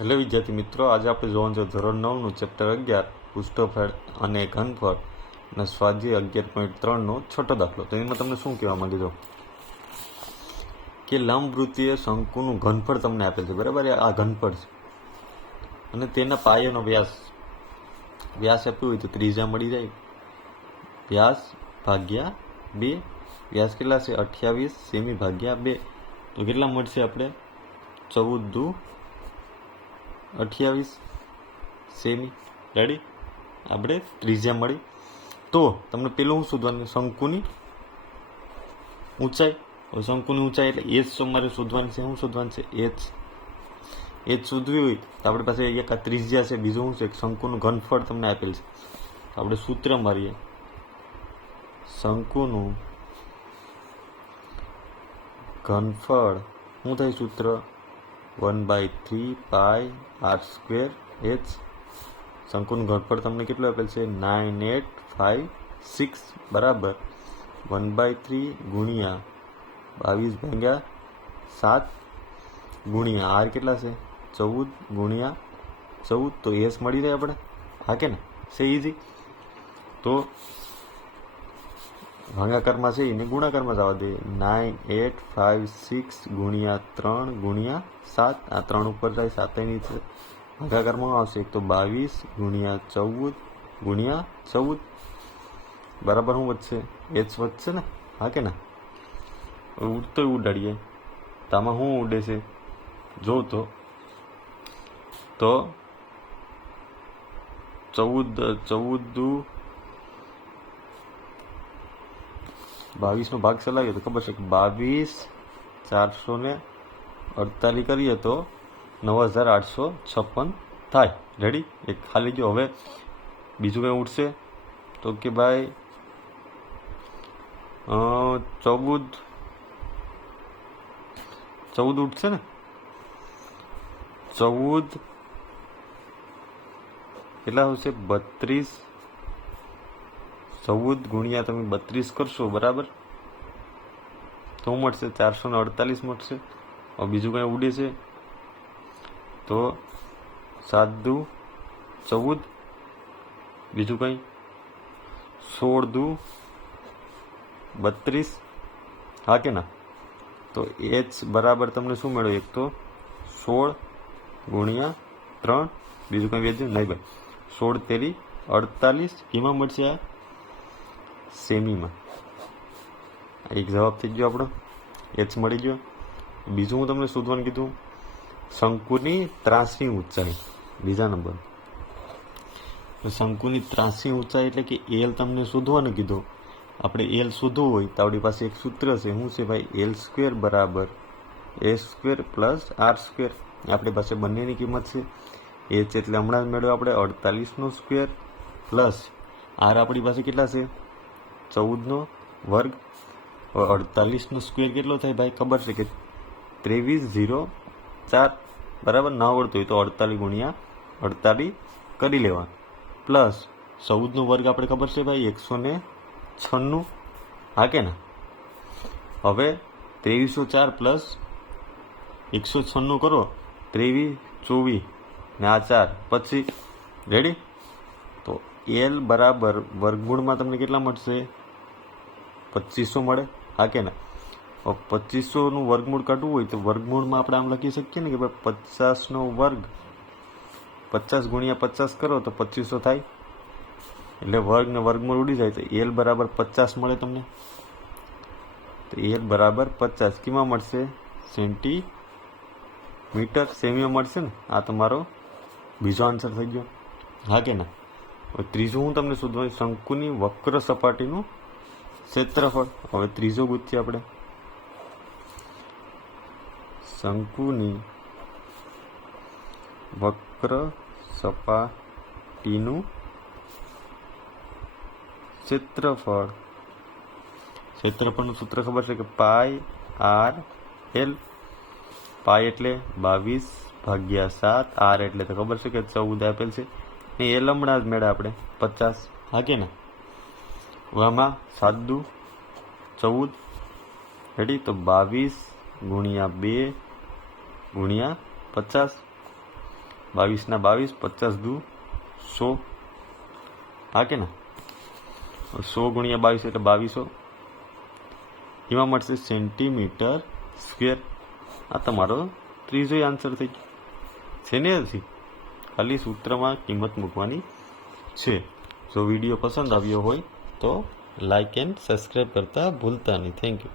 Hello વિદ્યાર્થી મિત્રો, આજે આપણે જોવાનું છે ધોરણ 9નું ચેપ્ટર 11 પૃષ્ઠફળ અને ઘનફળ અને સ્વાધ્યાય 11.3નો છઠ્ઠો દાખલો. તો એમાં તમને શું કહેવા માંગી દો કે લંબવૃત્તીય શંકુનું ઘનફળ તમને આપેલ છે, બરાબર. આ ઘનફળ છે અને તેના પાયાનો વ્યાસ આપ્યો હોય તો ત્રિજ્યા મળી જાય. વ્યાસ ભાગ્યા 2, વ્યાસ કેટલા છે 28 સેમી ભાગ્યા 2, તો કેટલા મળશે આપણે 14 દુ 28 સેમી. રેડી, આપણે ત્રિજ્યા મળી. તો તમને પેલું શું શોધવાનું? શંકુની ઊંચાઈ. શંકુની ઊંચાઈ એટલે એચ તમારે શોધવાની છે. શું શોધવાનું છે? એચ શોધવી હોય તો આપણી પાસે એક આ ત્રિજ્યા છે, બીજું શું છે? શંકુનું ઘનફળ તમને આપેલ છે. આપણે સૂત્ર મારીએ. શંકુનું ઘનફળ શું થાય? સૂત્ર 1/3 પાઈ r² h. શંકુનું ઘનફળ તમને કેટલું આપેલ છે? 9856 બરાબર 1/3 ગુણ્યા 22/7 ગુણ્યા r કેટલા છે? 14 ગુણ્યા 14. તો એસ મળી રહે આપણે. હા કે ને? છે ઇઝી. તો ભાગાકારમાં છે એને ગુણાકારમાં જવા દે. 9856 ગુણ્યા 3 ગુણ્યા 7. આ 3 ઉપર જાય, 7 નીચે. ભાગાકારમાં આવશે એક તો 22 ગુણ્યા 14 ગુણ્યા 14 બરાબર શું વધશે? એચ વધશે ને? હા કે ના? ઉડતો ઉડાડીએ તો આમાં શું ઉડે છે જો તો 14 દુ 22નો ભાગ ચલાવીએ તો ખબર છે કે 22 448 કરીએ તો 9856 થાય. રેડી, એક ખાલી ગયો. હવે બીજું કંઈ ઉઠશે તો કે ભાઈ 14 ઉઠશે ને? 14 કેટલા આવશે? 32. 14 ગુણ્યા તમે 32 કરશો બરાબર તો મળશે 448 મળશે. હવે બીજું કંઈ ઉડે છે તો 7 દુ 14, બીજું કંઈ 16 દુ 32. હા કે ના? તો એચ બરાબર તમને શું મળ્યું? એક તો 16 ગુણ્યા 3, બીજું કંઈ વેચ્યું નહીં ભાઈ. 16 તેરી 48. કેમાં મળશે? આ સેમીમાં. એક જવાબ થઈ ગયો આપણો, એચ મળી ગયો. બીજું હું તમને શોધવાનું કીધું શંકુની ત્રાસી ઊંચાઈ. બીજા નંબર શંકુની ત્રાસી ઊંચાઈ એટલે કે એલ તમને શોધવાનું કીધું. આપણે એલ શોધવું હોય તો આપણી પાસે એક સૂત્ર છે. શું છે ભાઈ? L² બરાબર A² પ્લસ R². આપણી પાસે બંનેની કિંમત છે. એચ એટલે હમણાં જ મેળવ્યો આપણે 48નો સ્ક્વેર પ્લસ આર આપણી પાસે કેટલા છે? 14નો વર્ગ. 48નો સ્ક્વેર કેટલો થાય ભાઈ? ખબર છે કે 2304 બરાબર. ના આવડતું હોય તો 48 ગુણ્યા 48 કરી લેવા પ્લસ 14નો વર્ગ આપણે ખબર છે ભાઈ 196. હા કે ના? હવે 2304 પ્લસ 196 કરો 23 24 ને આ 4 પછી. રેડી, તો એલ બરાબર વર્ગમૂળમાં તમને કેટલા મળશે? 2500 મળે. હા કે ના? 2500નું વર્ગમૂળ કાઢવું હોય તો વર્ગમૂળમાં આપણે આમ લખી શકીએ ને કે ભાઈ 50નો વર્ગ 50 ગુણ્યા 50 કરો તો 2500 થાય. એટલે વર્ગ ને વર્ગમૂળ ઉડી જાય તો એલ બરાબર 50 મળે તમને. તો એલ બરાબર 50 કેમાં મળશે? સેન્ટીમીટર. સેમીમાં મળશે ને? આ તમારો બીજો આન્સર થઈ ગયો. હા કે ના? ત્રીજું હું તમને શોધવાનું શંકુની વક્ર સપાટીનું ક્ષેત્રફળ. હવે ત્રીજો ગુથીએ આપણે. શંકુની વક્ર સપાટીનું ક્ષેત્રફળ. ક્ષેત્રફળનું સૂત્ર ખબર છે કે પાઈ R/L. પાઈ એટલે 22/7, આર એટલે તો ખબર છે કે 14 આપેલ છે. એ એલ હમણાં જ મેળા આપણે 50. હા કે ના? હવે આમાં 7 દુ 14. રેડી, તો 22 ગુણ્યા 2 ગુણ્યા 50 22 ના 22, 50 દુ 100, હા કે ના? 100 ગુણ્યા 22 એટલે 2200. એમાં મળશે સેન્ટીમીટર સ્ક્વેર. આ તમારો ત્રીજો આન્સર થઈ ગયો છે ને? હજી ખાલી સૂત્રમાં કિંમત મૂકવાની છે. જો વિડીયો પસંદ આવ્યો હોય તો લાઇક એન્ડ સબસ્ક્રાઈબ કરતા ભૂલતા નહીં. Thank you.